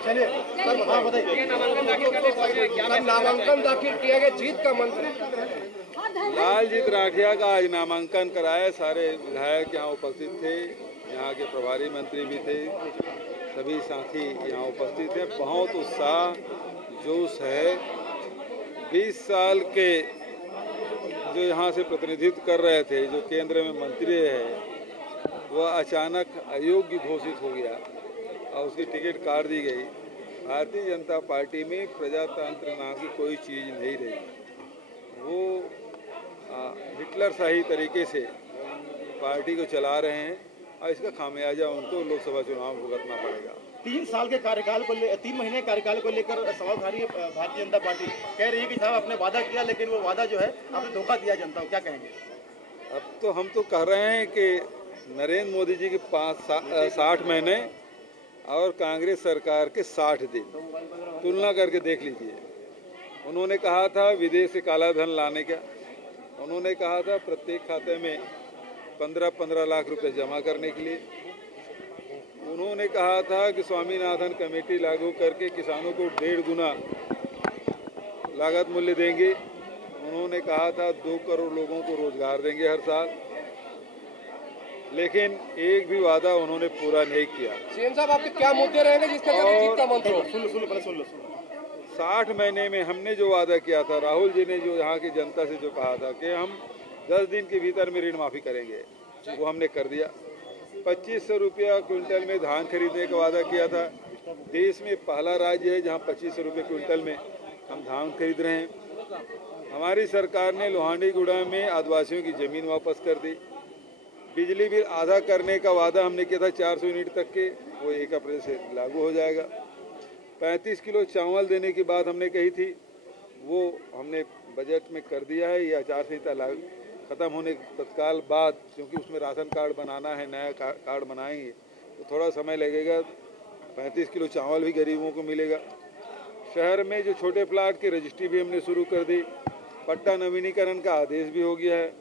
चलिए सर, हाँ बताइए। नामांकन दाखिल किया गया, जीत का मंत्र। लालजीत राठिया का आज नामांकन कराया। सारे विधायक यहाँ उपस्थित थे, यहाँ के प्रभारी मंत्री भी थे, सभी साथी यहाँ उपस्थित थे। बहुत उत्साह जोश है। 20 साल के जो यहाँ से प्रतिनिधित्व कर रहे थे, जो केंद्र में मंत्री है, वह अचानक अयोग्य घोषित हो गया और उसकी टिकट काट दी गई। भारतीय जनता पार्टी में प्रजातंत्र नाम की कोई चीज़ नहीं रही। वो हिटलर शाही तरीके से पार्टी को चला रहे हैं और इसका खामियाजा उनको लोकसभा चुनाव भुगतना पड़ेगा। 3 साल के कार्यकाल को 3 महीने कार्यकाल को लेकर सवाल उठा रही है भारतीय जनता पार्टी। कह रही है कि साहब आपने वादा किया, लेकिन वो वादा जो है आपने धोखा दिया जनता को। क्या कहेंगे? अब तो हम तो कह रहे हैं कि नरेंद्र मोदी जी के 60 महीने और कांग्रेस सरकार के 60 दिन तुलना करके देख लीजिए। उन्होंने कहा था विदेश से काला धन लाने का, उन्होंने कहा था प्रत्येक खाते में 15-15 लाख रुपए जमा करने के लिए, उन्होंने कहा था कि स्वामीनाथन कमेटी लागू करके किसानों को 1.5 गुना लागत मूल्य देंगे, उन्होंने कहा था 2 करोड़ लोगों को रोजगार देंगे हर साल, लेकिन एक भी वादा उन्होंने पूरा नहीं किया। सीएम साहब, आपके क्या मुद्दे रहेंगे जिसके जीत का मंत्र हो? सुन लो। 60 महीने में हमने जो वादा किया था, राहुल जी ने जो यहाँ की जनता से जो कहा था कि हम 10 दिन के भीतर में ऋण माफी करेंगे, वो हमने कर दिया। 2500 रुपया क्विंटल में धान खरीदने का वादा किया था। देश में पहला राज्य है जहाँ 2500 रुपये क्विंटल में हम धान खरीद रहे हैं। हमारी सरकार ने लोहांडीगुड़ा में आदिवासियों की जमीन वापस कर दी। बिजली बिल आधा करने का वादा हमने किया था 400 यूनिट तक के, वो 1 अप्रैल से लागू हो जाएगा। 35 किलो चावल देने की बात हमने कही थी, वो हमने बजट में कर दिया है। ये आचार संहिता लागू खत्म होने के तत्काल बाद, क्योंकि उसमें राशन कार्ड बनाना है, नया कार्ड बनाएंगे तो थोड़ा समय लगेगा। 35 किलो चावल भी गरीबों को मिलेगा। शहर में जो छोटे प्लाट की रजिस्ट्री भी हमने शुरू कर दी। पट्टा नवीनीकरण का आदेश भी हो गया है।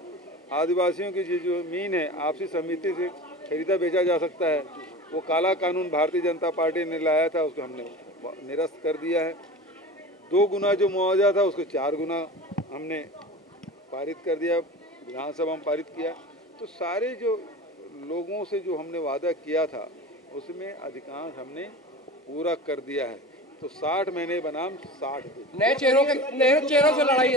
आदिवासियों की जो जमीन है आपसी समिति से खरीदा बेचा जा सकता है। वो काला कानून भारतीय जनता पार्टी ने लाया था, उसको हमने निरस्त कर दिया है। 2 गुना जो मुआवजा था उसको 4 गुना हमने पारित कर दिया, विधानसभा में पारित किया। तो सारे जो लोगों से जो हमने वादा किया था उसमें अधिकांश हमने पूरा कर दिया है। तो 60 महीने बनाम 60 दिन। नए चेहरों से लड़ाई है।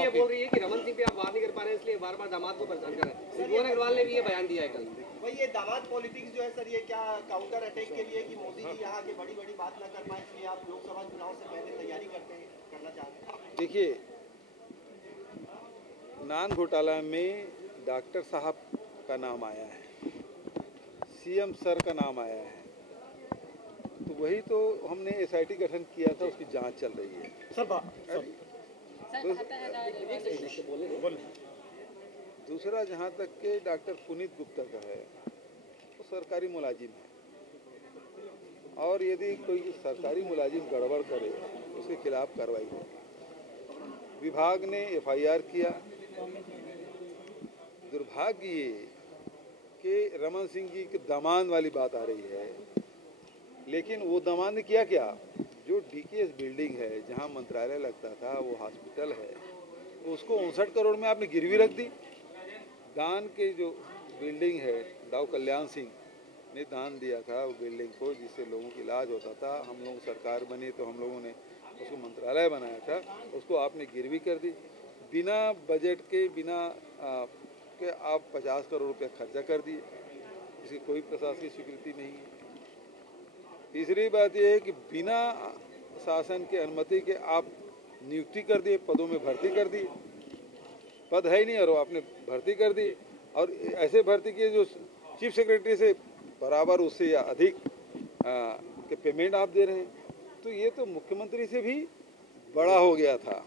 ये बोल रही है कि रमन सिंह पे आप वार नहीं कर पा रहे हैं, इसलिए बार बार दामाद को परेशान कर रहे हैं। भुवन अग्रवाल ने भी ये बयान दिया है कल। भाई ये दामाद पॉलिटिक्स जो है सर, ये क्या काउंटर अटैक के लिए कि मोदी जी यहाँ की बड़ी बात ना कर पाए, इसलिए आप लोकसभा चुनाव से पहले तैयारी करना चाहते हैं? देखिए, नान घोटाला में डॉक्टर साहब का नाम आया है, सीएम सर का नाम आया है, तो वही तो हमने एसआईटी गठन किया था, उसकी जांच चल रही है। दूसरा जहां तक के डॉक्टर पुनीत गुप्ता का है, वो सरकारी मुलाजिम है और यदि कोई सरकारी मुलाजिम गड़बड़ करे उसके खिलाफ कार्रवाई हो। विभाग ने एफआईआर किया। दुर्भाग्य ये कि रमन सिंह जी की दामाद वाली बात आ रही है, लेकिन वो दामाद ने किया क्या? जो डीकेएस बिल्डिंग है जहां मंत्रालय लगता था, वो हॉस्पिटल है, उसको 59 करोड़ में आपने गिरवी रख दी। दान के जो बिल्डिंग है, दाऊ कल्याण सिंह ने दान दिया था वो बिल्डिंग को, जिससे लोगों की इलाज होता था। हम लोग सरकार बनी तो हम लोगों ने उसको मंत्रालय बनाया था, उसको आपने गिरवी कर दी। बिना बजट के, बिना के आप 50 करोड़ रुपया खर्चा कर दिए, इसकी कोई प्रशासनिक स्वीकृति नहीं है। तीसरी बात यह है कि बिना शासन के अनुमति के आप नियुक्ति कर दिए, पदों में भर्ती कर दी। पद है ही नहीं और आपने भर्ती कर दी, और ऐसे भर्ती किए जो चीफ सेक्रेटरी से बराबर, उससे या अधिक के पेमेंट आप दे रहे हैं। तो ये तो मुख्यमंत्री से भी बड़ा हो गया था।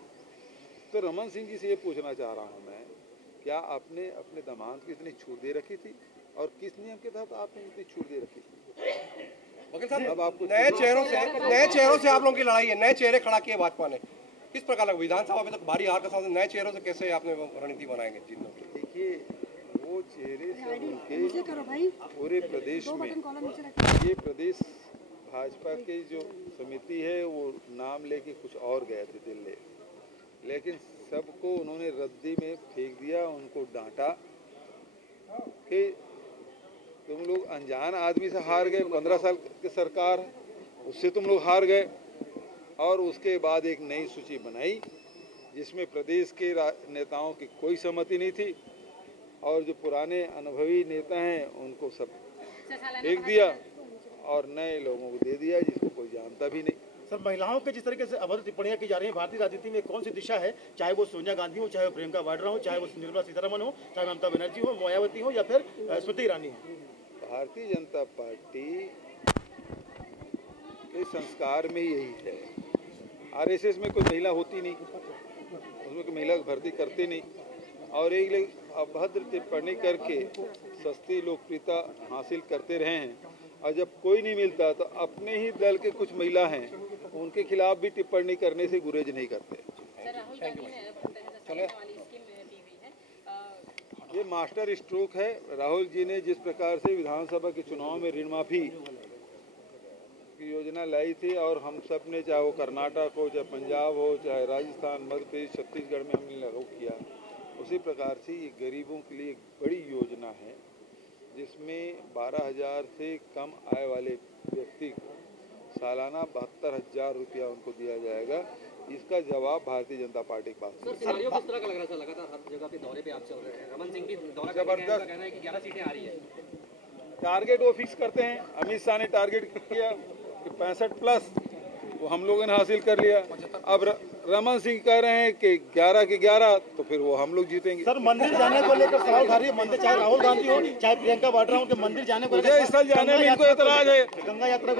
तो रमन सिंह जी से ये पूछना चाह रहा हूँ मैं, क्या आपने अपने दामाद की इतनी छूट दे रखी थी और किस नियम के तहत आपने इतनी छूट दे रखी थी? अब आपको नए चेहरों से आप लोगों की लड़ाई है। नए चेहरे खड़ा किए भाजपा ने, किस प्रकार लगा? विधानसभा में तो भारी हार का सामना, नए चेहरों से कैसे आपने रणनीति बनाएंगे जीतने की? देखिए, वो चेहरे सब उनके नीचे करो भाई, पूरे प्रदेश में, बटन कॉलम नीचे रखो। ये प्रदेश भाजपा की जो समिति है वो नाम लेके कुछ और गए थे दिल्ली, लेकिन सबको उन्होंने रद्दी में फेंक दिया, उनको डांटा कि तुम लोग अनजान आदमी से हार गए, 15 साल की सरकार उससे तुम लोग हार गए। और उसके बाद एक नई सूची बनाई जिसमें प्रदेश के नेताओं की कोई सहमति नहीं थी और जो पुराने अनुभवी नेता हैं उनको सब फेंक दिया और नए लोगों को दे दिया जिसको कोई जानता भी नहीं। सर, महिलाओं के जिस तरीके से अभद्र टिप्पणियां की जा रही हैं, भारतीय राजनीति में कौन सी दिशा है, चाहे वो सोनिया गांधी हो, चाहे वो प्रियंका वाड्रा हो, चाहे वो निर्मला सीतारमण हो, चाहे ममता बनर्जी हो, मायावती हो या फिर स्मृति ईरानी हो? भारतीय जनता पार्टी के संस्कार में यही है। आरएसएस में कोई महिला होती नहीं, उसमें कोई महिला भर्ती करते नहीं और एक लोग अभद्र टिप्पणी करके सस्ती लोकप्रियता हासिल करते रहे हैं और जब कोई नहीं मिलता तो अपने ही दल के कुछ महिला हैं उनके खिलाफ भी टिप्पणी करने से गुरेज नहीं करते। ये मास्टर स्ट्रोक है। राहुल जी ने जिस प्रकार से विधानसभा के चुनाव में ऋण माफी की योजना लाई थी और हम सब ने, चाहे वो कर्नाटक हो, चाहे पंजाब हो, चाहे राजस्थान, मध्य प्रदेश, छत्तीसगढ़ में हमने लागू किया, उसी प्रकार से ये गरीबों के लिए एक बड़ी योजना है जिसमें 12,000 से कम आय वाले व्यक्ति को सालाना 72,000 रुपया उनको दिया जाएगा। इसका जवाब भारतीय जनता पार्टी के पास है। सर, सिनेरियो किस तरह का लग रहा है? सर, लगातार हर जगह पे दौरे पे आप चल रहे हैं, रमन सिंह भी दौरा करके गए हैं, उनका कहना है कि 11 सीटें आ रही है। टारगेट वो फिक्स करते हैं। अमित शाह ने टारगेट किया कि 65+, वो हम लोगों ने हासिल कर लिया। अब रमन सिंह कह रहे हैं कि 11 के 11, तो फिर वो हम लोग जीतेंगे। सर, मंदिर जाने को लेकर सवाल उठा रही है, मंदिर चाहे राहुल गांधी हो चाहे प्रियंका वाड्रा हो, के मंदिर जाने को स्थल जाने में इनको एतराज है। गंगा यात्रा